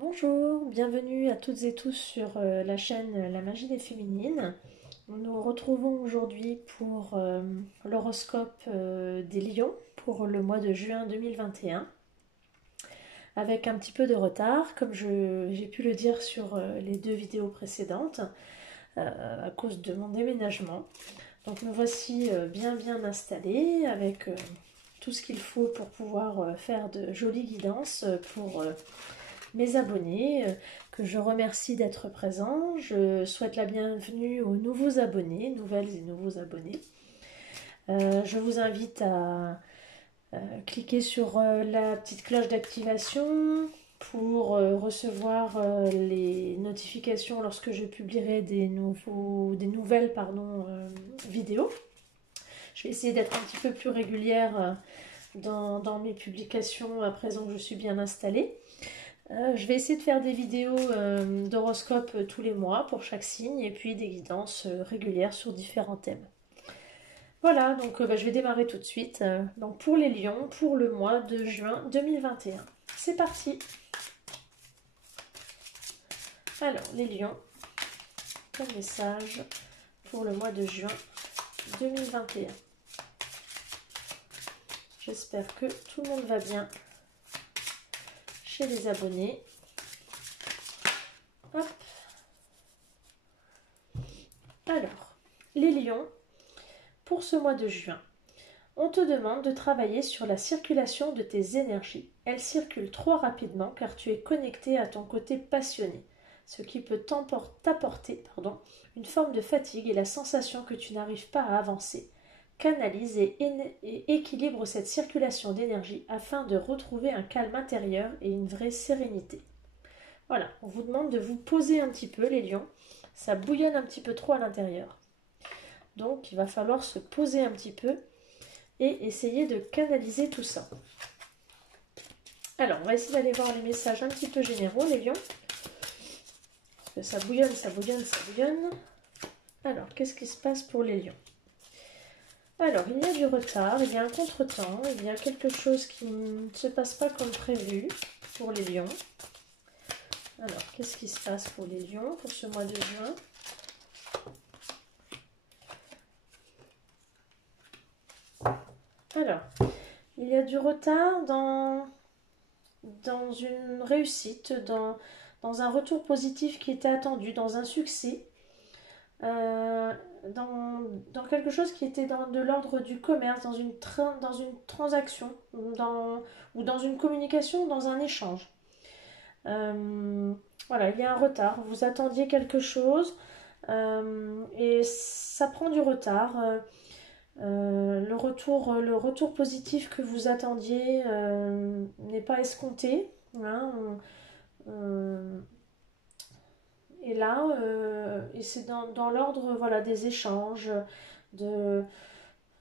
Bonjour, bienvenue à toutes et tous sur la chaîne La Magie des Féminines. Nous nous retrouvons aujourd'hui pour l'horoscope des Lions pour le mois de juin 2021, avec un petit peu de retard, comme j'ai pu le dire sur les deux vidéos précédentes, à cause de mon déménagement. Donc nous voici bien installés avec tout ce qu'il faut pour pouvoir faire de jolies guidances pour mes abonnés, que je remercie d'être présents. Je souhaite la bienvenue aux nouveaux abonnés, nouvelles et nouveaux abonnés. Je vous invite à cliquer sur la petite cloche d'activation pour recevoir les notifications lorsque je publierai des nouvelles vidéos. Je vais essayer d'être un petit peu plus régulière dans mes publications à présent que je suis bien installée. Je vais essayer de faire des vidéos d'horoscope tous les mois pour chaque signe et puis des guidances régulières sur différents thèmes. Voilà, donc je vais démarrer tout de suite. Donc pour les lions, pour le mois de juin 2021. C'est parti. Alors, les lions, comme message pour le mois de juin 2021. J'espère que tout le monde va bien chez les abonnés. Hop. Alors, les lions, pour ce mois de juin, on te demande de travailler sur la circulation de tes énergies. Elles circulent trop rapidement car tu es connecté à ton côté passionné, ce qui peut t'apporter une forme de fatigue et la sensation que tu n'arrives pas à avancer. Canalise et équilibre cette circulation d'énergie afin de retrouver un calme intérieur et une vraie sérénité. Voilà, on vous demande de vous poser un petit peu les lions. Ça bouillonne un petit peu trop à l'intérieur. Donc il va falloir se poser un petit peu et essayer de canaliser tout ça. Alors, on va essayer d'aller voir les messages un petit peu généraux, les lions. Parce que ça bouillonne, ça bouillonne, ça bouillonne. Alors, qu'est-ce qui se passe pour les lions? Alors, il y a du retard, il y a un contretemps, il y a quelque chose qui ne se passe pas comme prévu pour les lions. Alors, qu'est-ce qui se passe pour les lions pour ce mois de juin? Alors, il y a du retard dans une réussite, dans un retour positif qui était attendu, dans un succès, dans quelque chose qui était de l'ordre du commerce, dans une transaction, ou dans une communication, dans un échange. Voilà, il y a un retard. Vous attendiez quelque chose et ça prend du retard. Le retour positif que vous attendiez n'est pas escompté. Hein, et là, et c'est dans l'ordre voilà, des échanges, de,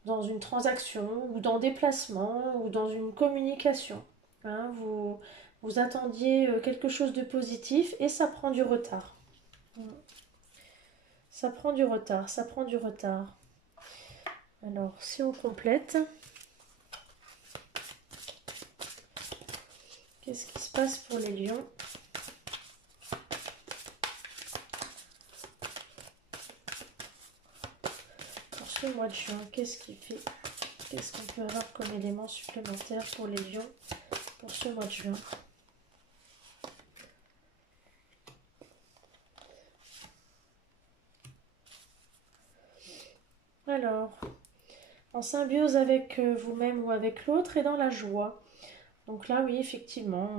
dans une transaction, ou dans des placements, ou dans une communication. Hein, vous attendiez quelque chose de positif et ça prend du retard. Ça prend du retard, ça prend du retard. Alors, si on complète, qu'est-ce qui se passe pour les lions? Pour ce mois de juin, qu'est-ce qui fait? Qu'est-ce qu'on peut avoir comme élément supplémentaire pour les lions pour ce mois de juin? Alors, en symbiose avec vous-même ou avec l'autre et dans la joie. Donc là, oui, effectivement,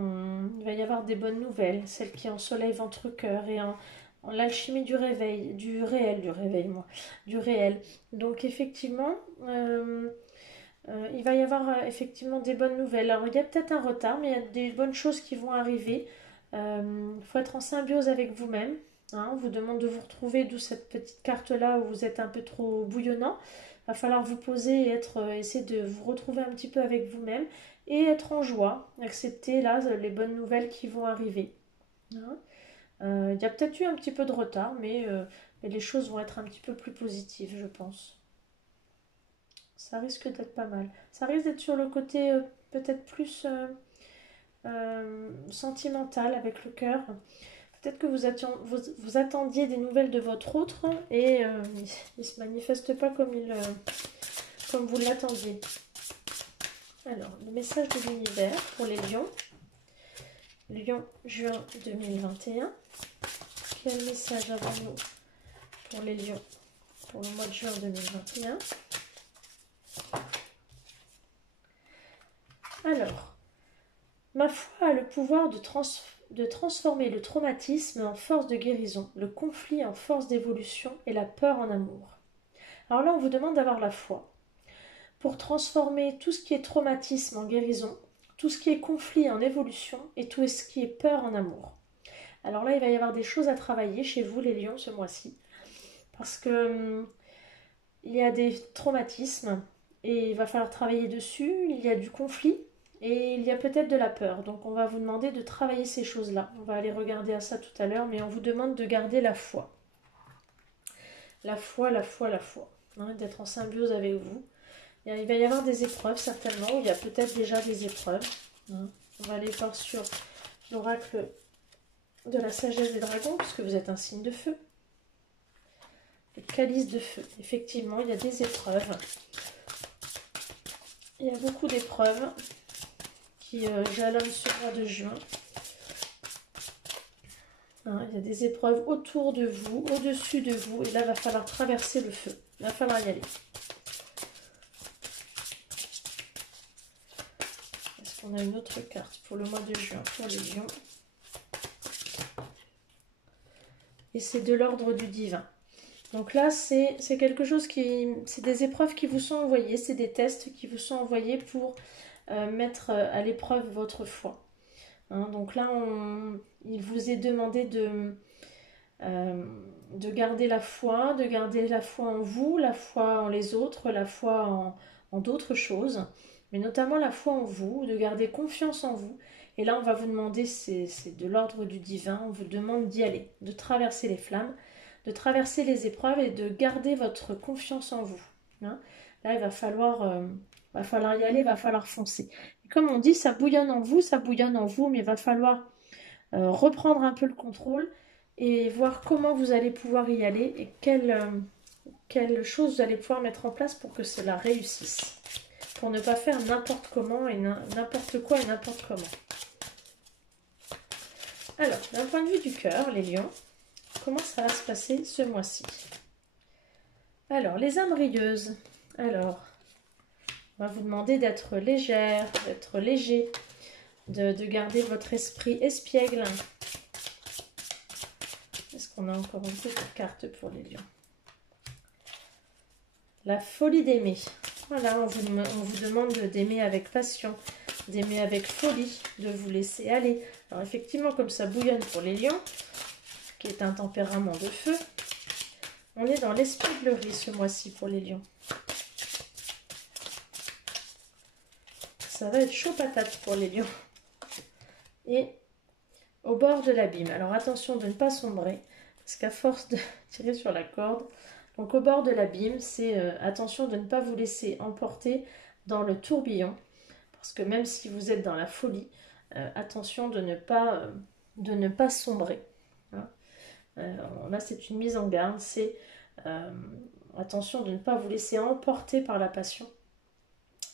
il va y avoir des bonnes nouvelles, celles qui ensoleillent votre cœur et en l'alchimie du réveil, du réel. Donc effectivement, il va y avoir effectivement des bonnes nouvelles. Alors il y a peut-être un retard, mais il y a des bonnes choses qui vont arriver. Il faut être en symbiose avec vous-même. Hein, on vous demande de vous retrouver, d'où cette petite carte-là où vous êtes un peu trop bouillonnant. Il va falloir vous poser et essayer de vous retrouver un petit peu avec vous-même et être en joie, accepter là les bonnes nouvelles qui vont arriver. Hein. Il y a peut-être eu un petit peu de retard, mais les choses vont être un petit peu plus positives, je pense. Ça risque d'être pas mal. Ça risque d'être sur le côté peut-être plus sentimental avec le cœur. Peut-être que vous attendiez des nouvelles de votre autre et il ne se manifeste pas comme vous l'attendiez. Alors, le message de l'univers pour les lions. Lion, juin 2021. Quel message avons-nous pour les lions pour le mois de juin 2021? Alors, ma foi a le pouvoir de transformer le traumatisme en force de guérison, le conflit en force d'évolution et la peur en amour. Alors là, on vous demande d'avoir la foi pour transformer tout ce qui est traumatisme en guérison, tout ce qui est conflit en évolution et tout ce qui est peur en amour. Alors là, il va y avoir des choses à travailler chez vous, les lions, ce mois-ci. Parce que il y a des traumatismes et il va falloir travailler dessus. Il y a du conflit et il y a peut-être de la peur. Donc on va vous demander de travailler ces choses-là. On va aller regarder à ça tout à l'heure, mais on vous demande de garder la foi. La foi, la foi, la foi. Hein, d'être en symbiose avec vous. Il va y avoir des épreuves certainement, il y a peut-être déjà des épreuves. Hein. On va aller voir sur l'oracle de la sagesse des dragons, puisque vous êtes un signe de feu. Le calice de feu. Effectivement, il y a des épreuves. Il y a beaucoup d'épreuves qui jalonnent ce mois de juin. Hein, il y a des épreuves autour de vous, au-dessus de vous, et là, il va falloir traverser le feu. Il va falloir y aller. On a une autre carte pour le mois de juin pour les lions. Et c'est de l'ordre du divin. Donc là, c'est quelque chose c'est des épreuves qui vous sont envoyées, c'est des tests qui vous sont envoyés pour mettre à l'épreuve votre foi. Hein, donc là, il vous est demandé de garder la foi en vous, la foi en les autres, la foi en d'autres choses. Mais notamment la foi en vous, de garder confiance en vous. Et là, on va vous demander, c'est de l'ordre du divin, on vous demande d'y aller, de traverser les flammes, de traverser les épreuves et de garder votre confiance en vous. Hein, là, il va falloir y aller, il va falloir foncer. Et comme on dit, ça bouillonne en vous, mais il va falloir reprendre un peu le contrôle et voir comment vous allez pouvoir y aller et quelles choses vous allez pouvoir mettre en place pour que cela réussisse. Pour ne pas faire n'importe comment et n'importe quoi et n'importe comment. Alors, d'un point de vue du cœur, les lions, comment ça va se passer ce mois-ci? Alors, les âmes rieuses. Alors, on va vous demander d'être légère, d'être léger, de garder votre esprit espiègle. Est-ce qu'on a encore une petite carte pour les lions? La folie d'aimer. Voilà, on vous demande d'aimer avec passion, d'aimer avec folie, de vous laisser aller. Alors effectivement, comme ça bouillonne pour les lions, qui est un tempérament de feu, on est dans l'espièglerie ce mois-ci pour les lions. Ça va être chaud patate pour les lions. Et au bord de l'abîme. Alors attention de ne pas sombrer, parce qu'à force de tirer sur la corde, donc au bord de l'abîme, c'est attention de ne pas vous laisser emporter dans le tourbillon, parce que même si vous êtes dans la folie, attention de ne pas sombrer. Hein. Là, c'est une mise en garde, c'est attention de ne pas vous laisser emporter par la passion.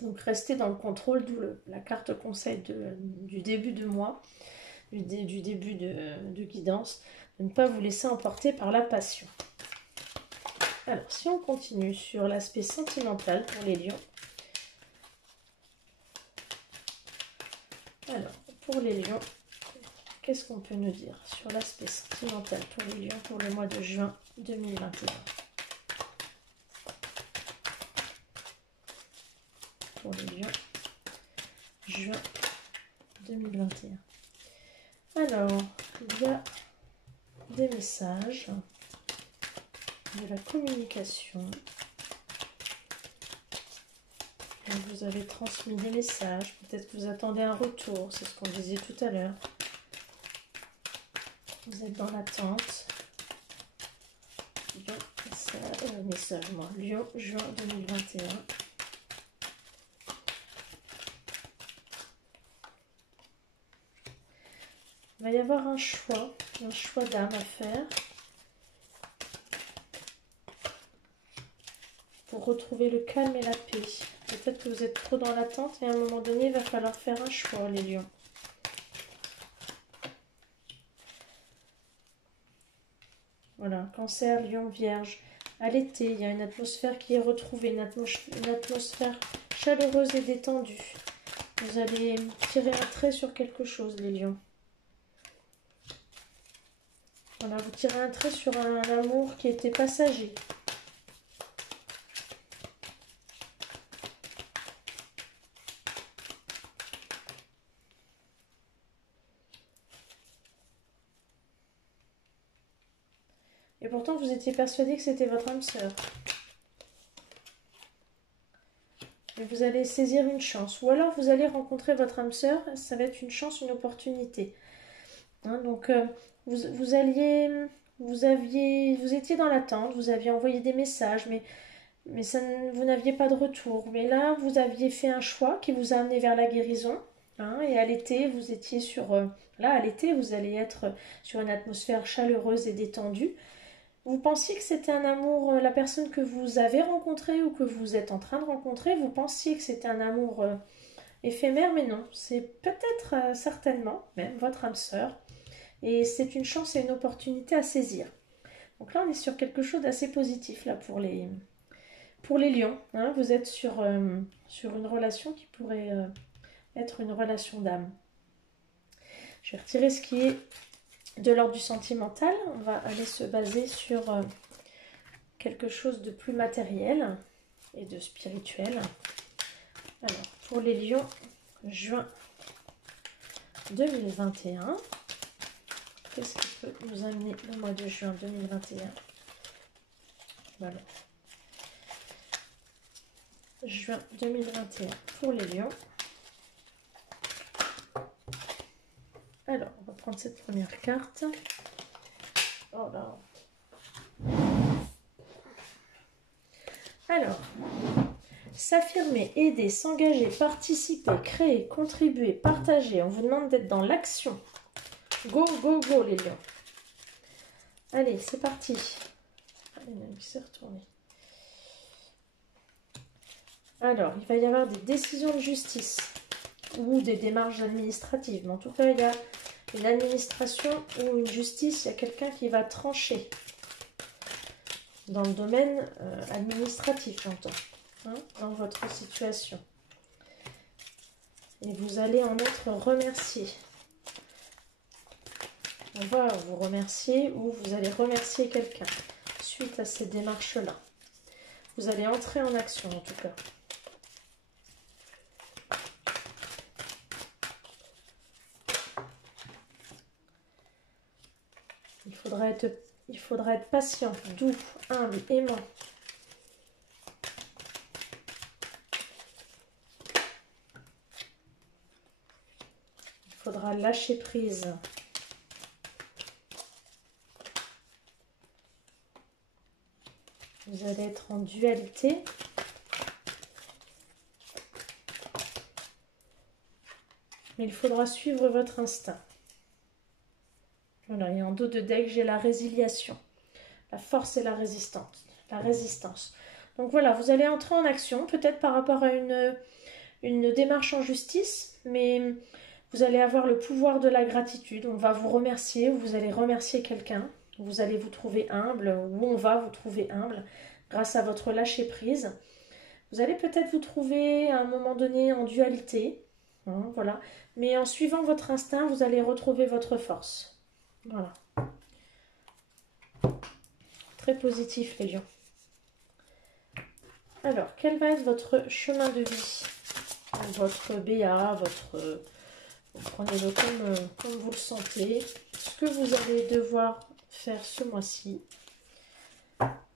Donc restez dans le contrôle, d'où la carte conseil du début de mois, du début de guidance, de ne pas vous laisser emporter par la passion. Alors, si on continue sur l'aspect sentimental pour les lions. Alors, pour les lions, qu'est-ce qu'on peut nous dire sur l'aspect sentimental pour les lions pour le mois de juin 2021? Pour les lions, juin 2021. Alors, il y a des messages, de la communication. Donc vous avez transmis des messages, peut-être que vous attendez un retour, c'est ce qu'on disait tout à l'heure. Vous êtes dans l'attente. Lion, message, moi. Lion, juin 2021. Il va y avoir un choix d'âme à faire pour retrouver le calme et la paix. Peut-être que vous êtes trop dans l'attente et à un moment donné, il va falloir faire un choix, les lions. Voilà, Cancer, Lion, Vierge. À l'été, il y a une atmosphère qui est retrouvée, une atmosphère chaleureuse et détendue. Vous allez tirer un trait sur quelque chose, les lions. Voilà, vous tirez un trait sur un amour qui était passager. Et pourtant, vous étiez persuadé que c'était votre âme sœur. Et vous allez saisir une chance. Ou alors, vous allez rencontrer votre âme sœur. Ça va être une chance, une opportunité. Hein, donc, vous étiez dans l'attente. Vous aviez envoyé des messages, mais vous n'aviez pas de retour. Mais là, vous aviez fait un choix qui vous a amené vers la guérison. Hein, et à l'été, vous étiez sur... là, à l'été, vous allez être sur une atmosphère chaleureuse et détendue. Vous pensiez que c'était un amour, la personne que vous avez rencontrée ou que vous êtes en train de rencontrer, vous pensiez que c'était un amour éphémère, mais non, c'est peut-être certainement même votre âme sœur. Et c'est une chance et une opportunité à saisir. Donc là, on est sur quelque chose d'assez positif là pour les lions. Hein. Vous êtes sur une relation qui pourrait être une relation d'âme. Je vais retirer ce qui est de l'ordre du sentimental. On va aller se baser sur quelque chose de plus matériel et de spirituel. Alors, pour les lions, juin 2021. Qu'est-ce qui peut nous amener le mois de juin 2021? Voilà. Juin 2021 pour les lions. Alors, on va prendre cette première carte. Oh là. Alors, s'affirmer, aider, s'engager, participer, créer, contribuer, partager. On vous demande d'être dans l'action. Go, go, go, les lions. Allez, c'est parti. Allez, il s'est retourné. Alors, il va y avoir des décisions de justice ou des démarches administratives. Mais en tout cas, il y a une administration ou une justice. Il y a quelqu'un qui va trancher dans le domaine administratif, j'entends, hein, dans votre situation. Et vous allez en être remercié. On va vous remercier ou vous allez remercier quelqu'un suite à ces démarches-là. Vous allez entrer en action en tout cas. Il faudra être patient, doux, humble, aimant. Il faudra lâcher prise. Vous allez être en dualité. Mais il faudra suivre votre instinct. Voilà, et en dos de deck, j'ai la résiliation. La force et la résistance. Donc voilà, vous allez entrer en action, peut-être par rapport à une démarche en justice, mais vous allez avoir le pouvoir de la gratitude. On va vous remercier, ou vous allez remercier quelqu'un. Vous allez vous trouver humble, ou on va vous trouver humble, grâce à votre lâcher-prise. Vous allez peut-être vous trouver à un moment donné en dualité, hein, voilà. Mais en suivant votre instinct, vous allez retrouver votre force. Voilà. Très positif, les lions. Alors, quel va être votre chemin de vie? Votre BA, vous prenez-le comme vous le sentez. Ce que vous allez devoir faire ce mois-ci.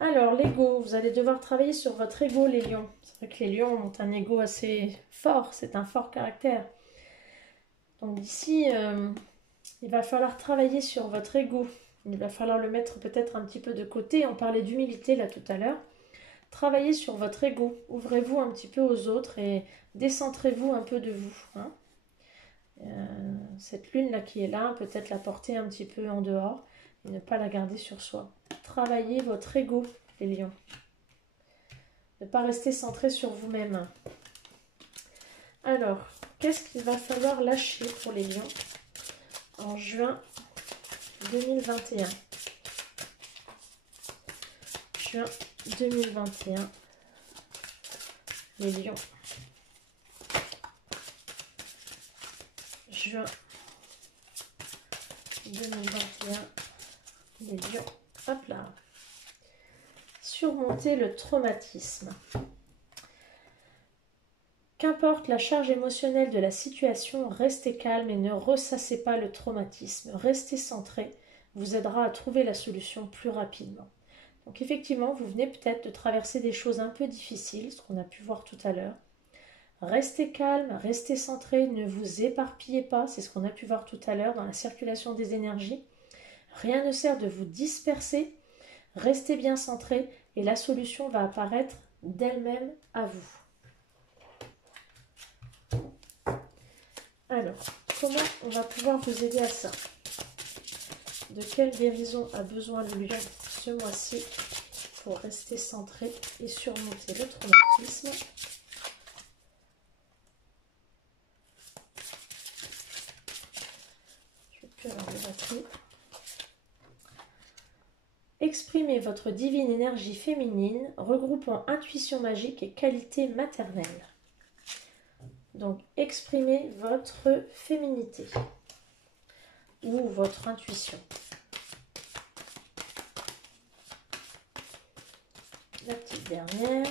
Alors, l'ego, vous allez devoir travailler sur votre ego, les lions. C'est vrai que les lions ont un ego assez fort, c'est un fort caractère. Donc d'ici, il va falloir travailler sur votre ego. Il va falloir le mettre peut-être un petit peu de côté. On parlait d'humilité là tout à l'heure. Travaillez sur votre ego. Ouvrez-vous un petit peu aux autres et décentrez-vous un peu de vous. Hein. Cette lune-là qui est là, peut-être la porter un petit peu en dehors et ne pas la garder sur soi. Travaillez votre ego, les lions. Ne pas rester centré sur vous-même. Alors, qu'est-ce qu'il va falloir lâcher pour les lions en juin 2021? Juin 2021, les lions. Juin 2021, les lions. Hop là. Surmonter le traumatisme. Qu'importe la charge émotionnelle de la situation, restez calme et ne ressassez pas le traumatisme. Restez centré vous aidera à trouver la solution plus rapidement. Donc effectivement, vous venez peut-être de traverser des choses un peu difficiles, ce qu'on a pu voir tout à l'heure. Restez calme, restez centré, ne vous éparpillez pas, c'est ce qu'on a pu voir tout à l'heure dans la circulation des énergies. Rien ne sert de vous disperser, restez bien centré et la solution va apparaître d'elle-même à vous. Alors, comment on va pouvoir vous aider à ça? De quelle guérison a besoin le lion ce mois-ci pour rester centré et surmonter le traumatisme? Je vais plus avoir de batterie. Exprimez votre divine énergie féminine, regroupant intuition magique et qualité maternelle. Donc, exprimez votre féminité ou votre intuition. La petite dernière.